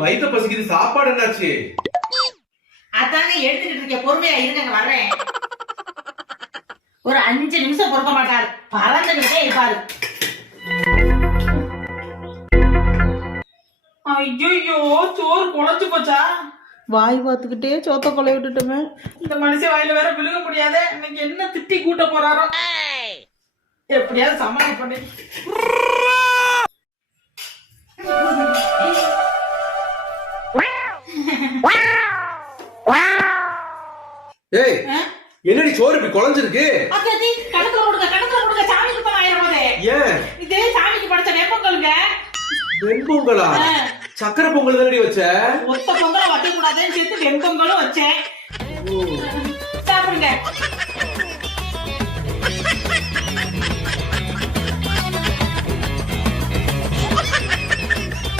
வயிற்ற பசிக்குது, சாப்பாடு என்னாச்சு? அதாங்க எடுத்துக்கிட்டு இருக்கேன், பொறுமையா இருங்க, வர்றேன். ஒரு 5 நிமிஷம் பொறுக்க மாட்டாரு, பறந்துகிட்டே இருப்பாரு. ஐயோ, சோறு குழஞ்சு போச்சா? வாய் பார்த்துக்கிட்டே சோத்த கொலை விட்டுட்டுமே. இந்த மனுஷன் வாயில வேற விழுக முடியாத. இன்னைக்கு என்ன திட்டி கூட்ட போறாரோ, எப்படியாவது சமாளி பண்ணி. ஏய், என்னடி சோறு இப்படி குழஞ்சிருக்கு? கணக்குல கொடுங்க, சாமிக்கு தான் ஆயிரமாதே. ஏன்? இதே சாமிக்கு படைச்ச வெப்பொங்கலுங்க. வெண்பொங்கலா? சக்கரை பொங்கல் தானடி வச்ச? ஒத்த பொங்கலை வைக்க கூடாதுன்னு சேர்த்து வெண்பொங்கலும் வச்சேன். சாப்பிடுங்க.